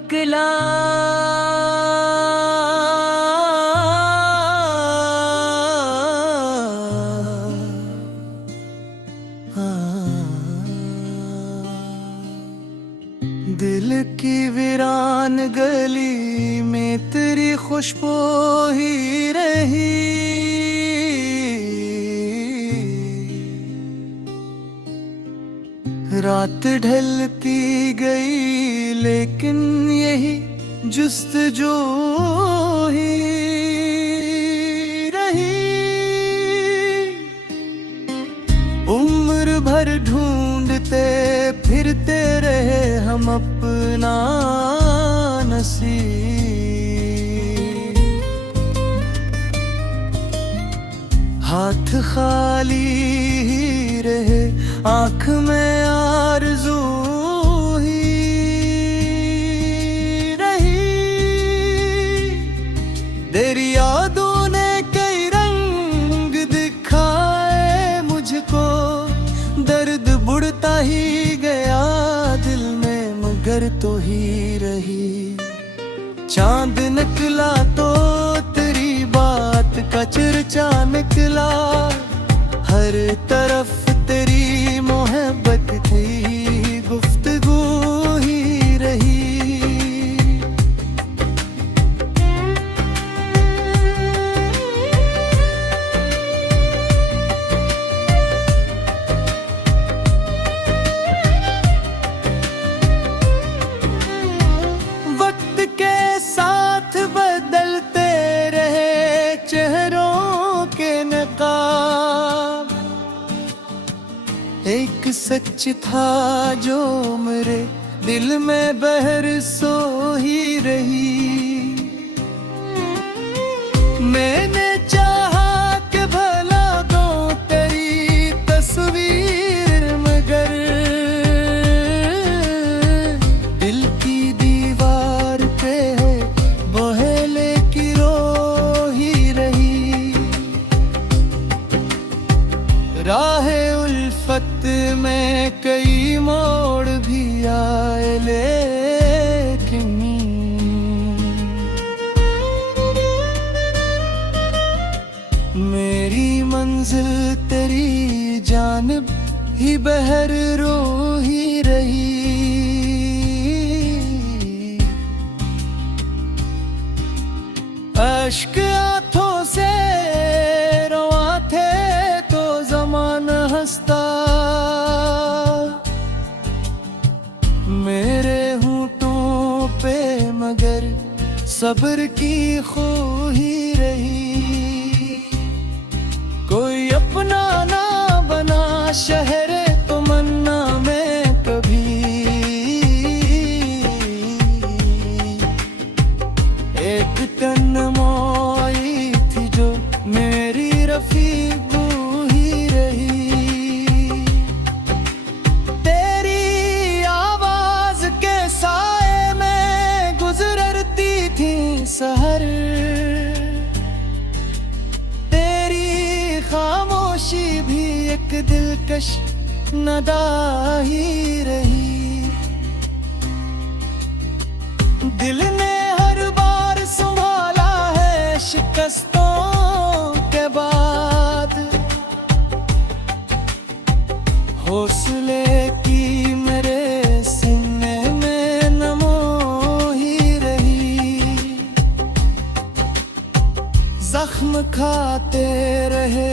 नकला दिल की वीरान गली में तेरी खुशबू ही रही। रात ढलती गई लेकिन यही जुस्तजू ही रही। उम्र भर ढूंढते फिरते रहे हम अपना नसीब। हाथ खाली ही रहे, आँख में आरज़ू ही रही। तेरी यादों ने कई रंग दिखाए मुझको, दर्द बुढ़ता ही गया दिल में मगर तो ही रही। चांद निकला तो तेरी बात का चर्चा निकला, हर तरफ तेरी मोहब्बत थी, गुफ्तगू ही रही। वक्त के साथ बदलते रहे चेहरों के नकाब, एक सच था जो मेरे दिल में बहर सो ही रही। मैंने चाहा कि भला दूं तेरी तस्वीर मगर दिल की दीवार पे बहेले की रो ही रही। राहे उल्फत में कई मोड़ भी आए लेकिन मेरी मंजिल तेरी जानिब ही बहर रो ही रही। अश्क आंखों से रवा थे तो ज़माना हंसता, मेरे होंठों पे मगर सब्र की खो ही रही। कोई अपना ना बना शहरे तमन्ना में कभी, एक तन्मोई थी जो मेरी रफीकू ही रही। तेरी आवाज के साए में गुजरती थी सहर, तेरी खामोशी भी एक दिलकश नदा ही रही। दिल ने हर बार संभाला है शिकस्तों के बाद, हौसले की मेरे सीने में नमो ही रही। जख्म खाते रहे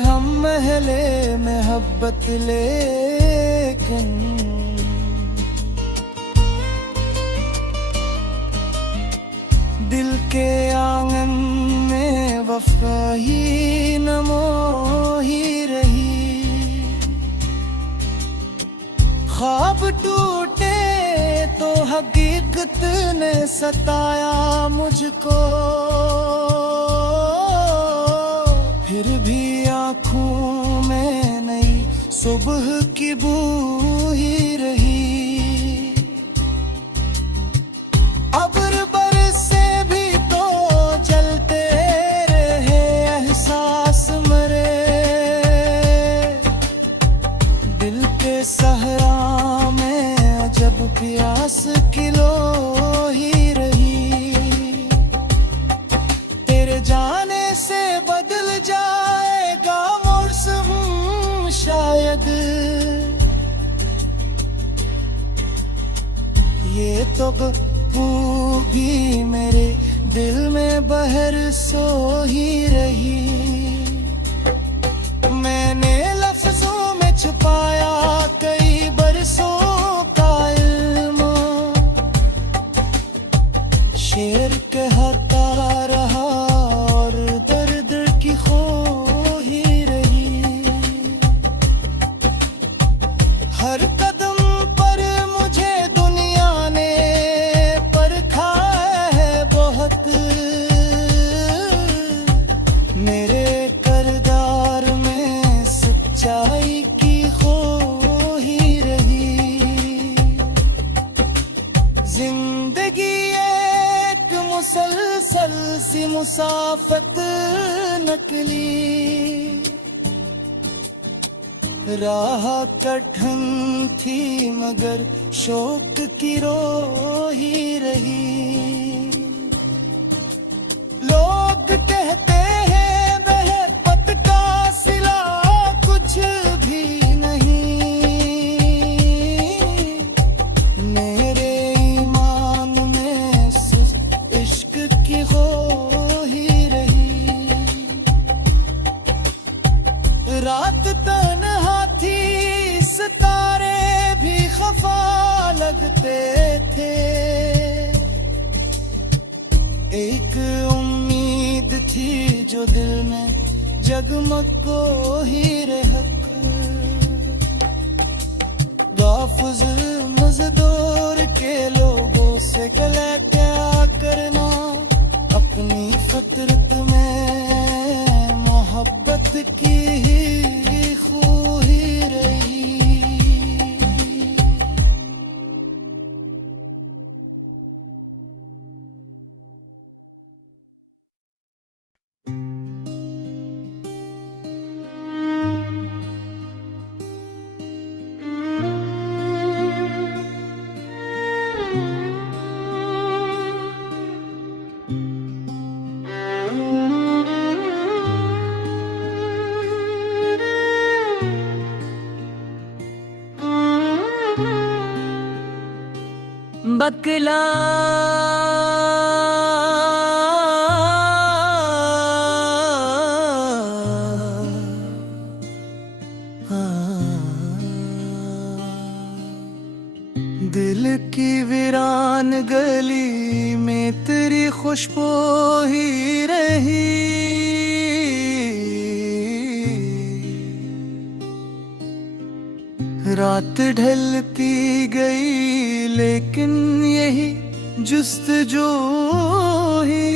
हम महले मोहब्बत लेकिन दिल के आंगन में वफा ही नमो ही रही। ख्वाब टूटे तो हकीकत ने सताया मुझको, फिर भी आँखों में नई सुबह की बू ही रही। अब्र बरसे भी तो जलते रहे एहसास मरे, दिल के सहरा में जब प्यास की लो गुफ्तगू भी मेरे दिल में बहर सो ही रही। मैंने लफ्जों में छुपाया कई बरसों का इल्म, शेर कहता रहा और दर्द की खो ही रही। हर कदम पर मुझे दुनिया ने परखा है बहुत, मेरे किरदार में सच्चाई की खो ही रही। जिंदगी एक मुसलसल सी मुसाफत नकली, राह कठिन थी मगर शौक की रो ही रही। लोग कहते हैं वह पथ का सिला कुछ भी नहीं, मेरे ईमान में सिर्फ इश्क की हो ही रही। रात तन्हा थी सितारे भी खफा लगते थे, एक उम्मीद थी जो दिल में जगमग को ही रहक। गाफिज मजदूर के लोगों से गले क्या करना, अपनी फितरत में मोहब्बत की ही खो ही रही। बकला दिल की वीरान गली में तेरी खुशबू ही रही। रात ढलती गई लेकिन यही जुस्तजू ही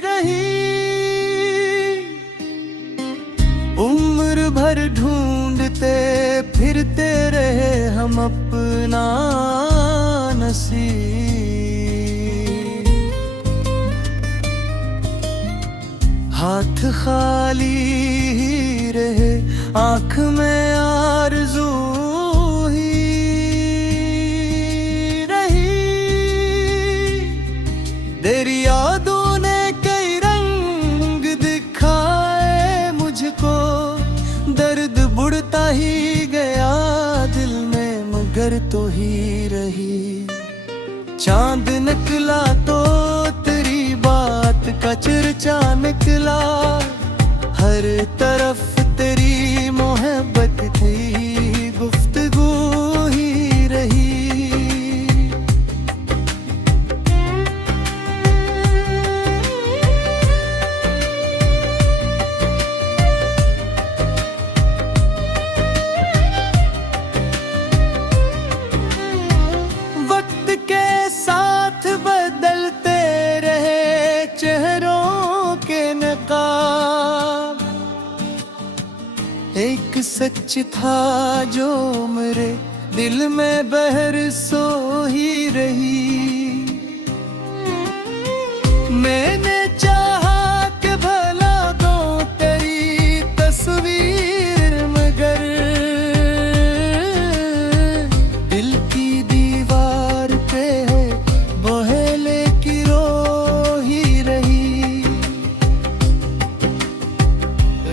रही। उम्र भर ढूंढते फिरते रहे हम अपना नसीब, हाथ खाली ही रहे आँख में आरज़ू ही रही। तेरी यादों ने कई रंग दिखाए मुझको, दर्द बुढ़ता ही गया दिल में मगर तो ही रही। चांद निकला तो तेरी बात का चर्चा निकला, हर तरफ तेरी मोहब्बत थी गुफ्तगू ही रही। वक्त के साथ बदलते रहे चेहरों के नकाब, एक सच था जो मेरे दिल में बहर सो ही रही। मैंने चाहा कि भला दो तेरी तस्वीर मगर दिल की दीवार पे बहेले की रो ही रही।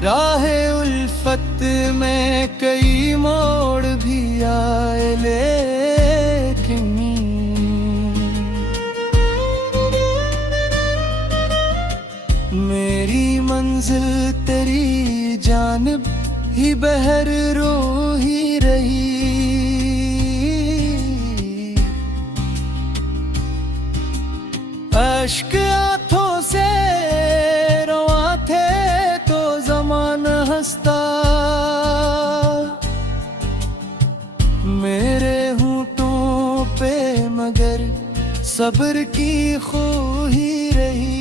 राह उल्फत में कई मोड़ भी आए लेकिन मेरी मंजिल तेरी जानिब ही बहर रो ही रही। अश्क आंखों से रवा थे तो ज़माना हंसता, मेरे होंठों पे मगर सब्र की खो ही रही।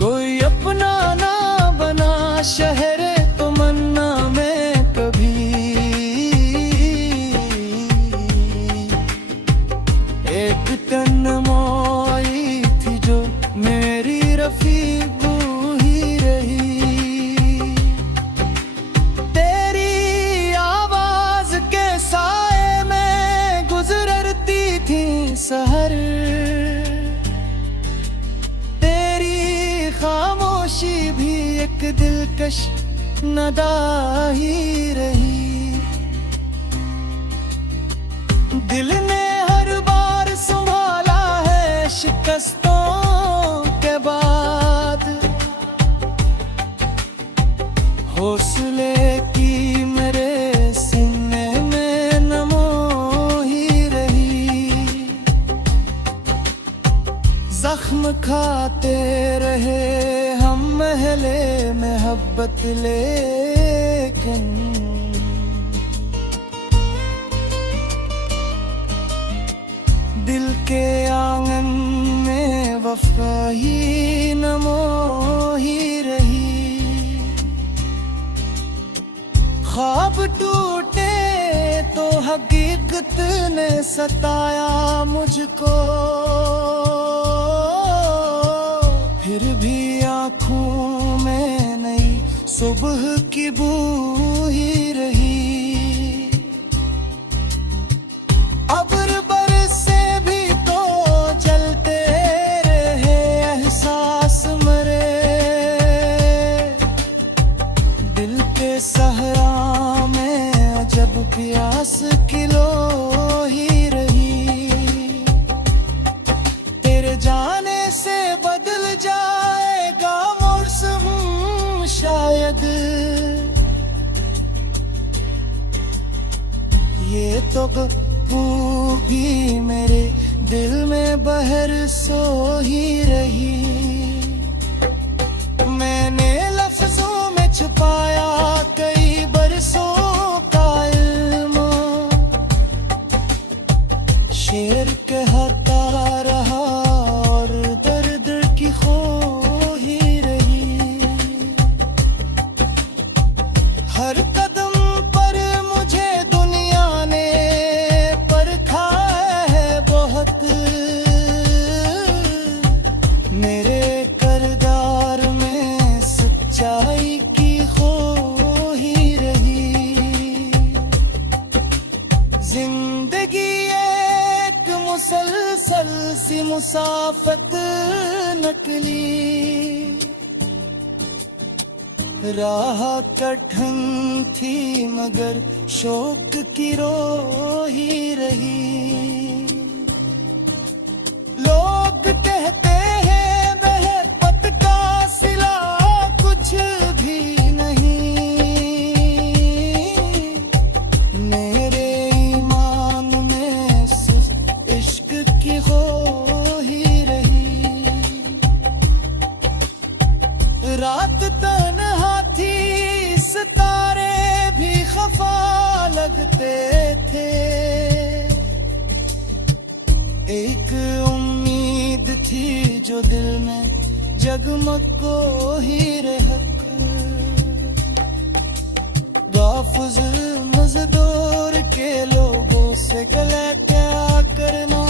कोई अपना ना बना शहरे तमन्ना में कभी, एक तन्मोई थी जो मेरी रफीकू ही रही। तेरी आवाज के साए में गुजरती थी सहर, तेरी खामोशी भी एक दिलकश नदा ही रही। दिल ने हर बार संभाला है शिकस्तों के बाद, हौसले की मेरे सीने में नमो ही रही। जख्म खाते रहे हम महले मोहब्बत लेकिन, दिल के आंगन में वफा ही नमो ही रही। ख्वाब टूटे तो हकीकत ने सताया मुझको, फिर भी आँखों में नई सुबह की बू ही रही। अब्र बरसे भी तो जलते रहे एहसास मरे, दिल के सहरा में अजब प्यास की लो ही रही। तेरे जाने से बदल जाएगा मौसम शायद, ये तो वो भी मेरे दिल में बहर सो ही रही। मैंने लफ्जों में छुपाया कई बरसों का इल्म, शेर कहता रहा और दर्द की खो ही रही। हर कदम पर मुझे दुनिया ने परखा है बहुत, मेरे किरदार में सच्चाई की खो ही रही। जिंदगी एक मुसलसल सी मुसाफत नकली, राह कठिन थी मगर शौक की रो ही रही। लोग कहते हैं मोहब्बत का सिला कुछ भी नहीं, मेरे ईमान में सिर्फ इश्क की हो ही रही। रात तन्हा थी सितारे भी खफा लगते थे, एक उम्मीद थी जो दिल में जगमग को ही रहक। गाफिल मजदूर के लोगों से गले क्या करना,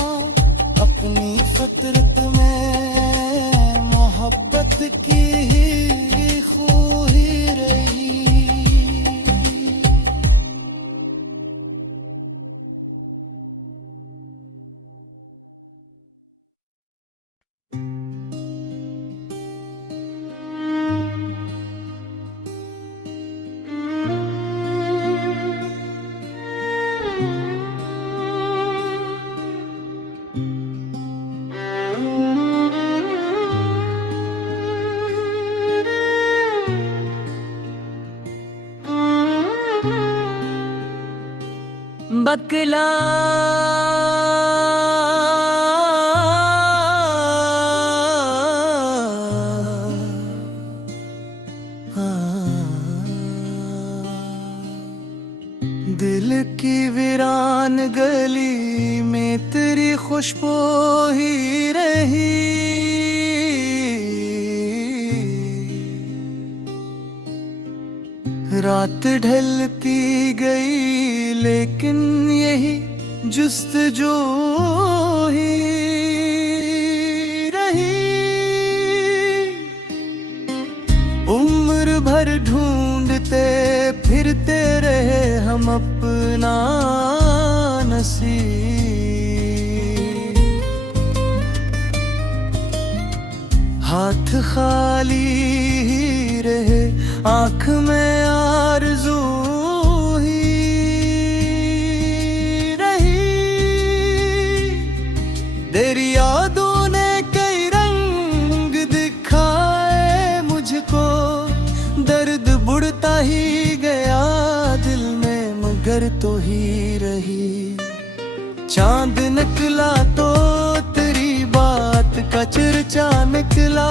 अपनी फितरत में मोहब्बत की ही खो ही रही। बकला दिल की वीरान गली में तेरी खुशबू ही रही। रात ढलती गई लेकिन यही जुस्तजू ही रही। उम्र भर ढूंढते फिरते रहे हम अपना नसीब। हाथ खाली ही रहे, आँख में आरज़ू ही रही। तेरी यादों ने कई रंग दिखाए मुझको, दर्द बुढ़ता ही गया दिल में मगर तो ही रही। चांद निकला तो तेरी बात का चर्चा निकला,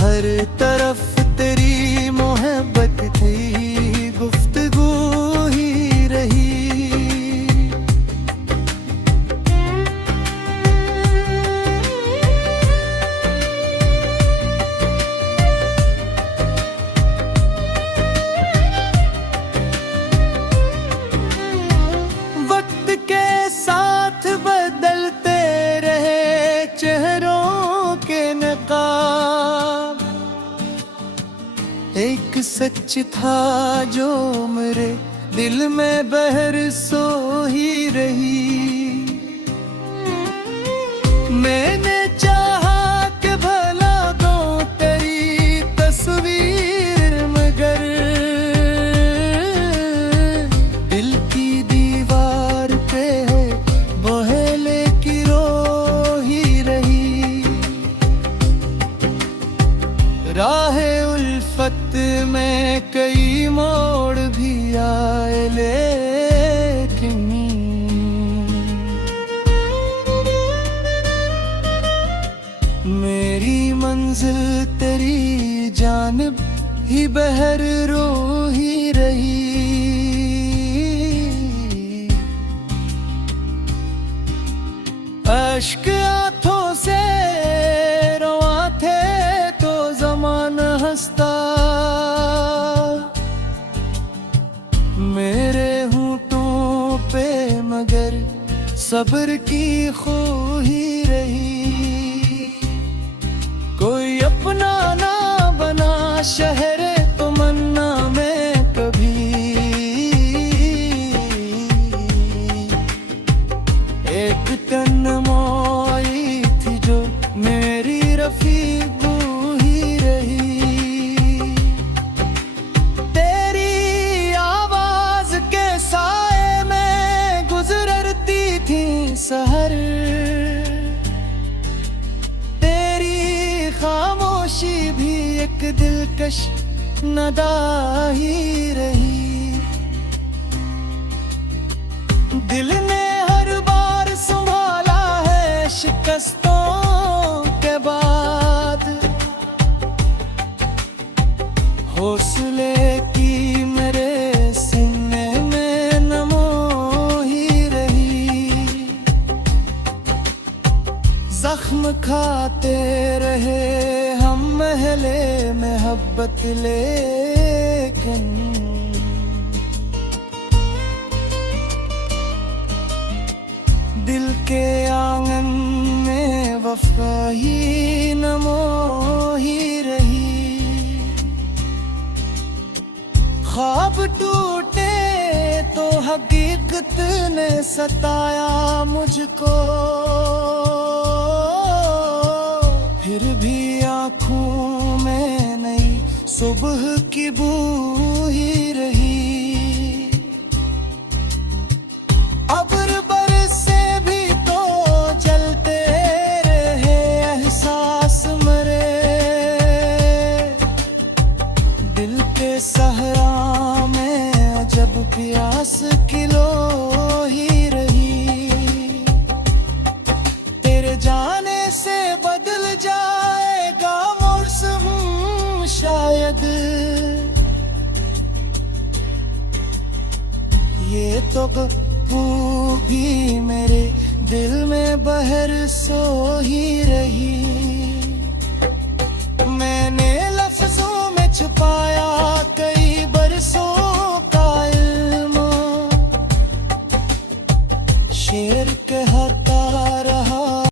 हर तरफ तेरी मोहब्बत थी, गुफ्तगू ही रही। वक्त के साथ बदलते रहे चेहरों के नकाब, एक सच था जो मेरे दिल में बहर सो ही रही। मैंने चाहा कि भला दो तेरी तस्वीर मगर दिल की दीवार पे बहेले की रो ही रही। राहे उल्फत में कई मोड़ भी आए लेकिन मेरी मंजिल तेरी जानिब ही बहर रो ही रही। अश्क आंखों से रवा थे तो ज़माना हंसता, मेरे होंठों पे मगर सब्र की खो ही रही। कोई अपना ना बना शहरे तमन्ना में कभी, एक तन्मोई थी जो मेरी रफीकू ही रही। तेरी आवाज के साए में गुजरती थी सहर, तेरी खामोशी भी एक दिलकश नदा ही रही। दिल ने हर बार संभाला है शिकस्तों के बाद, हौसले की मेरे सीने में नमो ही रही। जख्म खाते रहे हम महले मोहब्बत लेकिन दिल के आंगन में वफा ही नमो ही रही। ख्वाब टूटे तो हकीकत ने सताया मुझको, फिर भी आँखों में नई सुबह की बू ही रही। अब्र बरसे भी तो जलते रहे एहसास मरे, दिल के सहरा में जब प्यास की लो ये तो गप्पू भी मेरे दिल में बहर सो ही रही।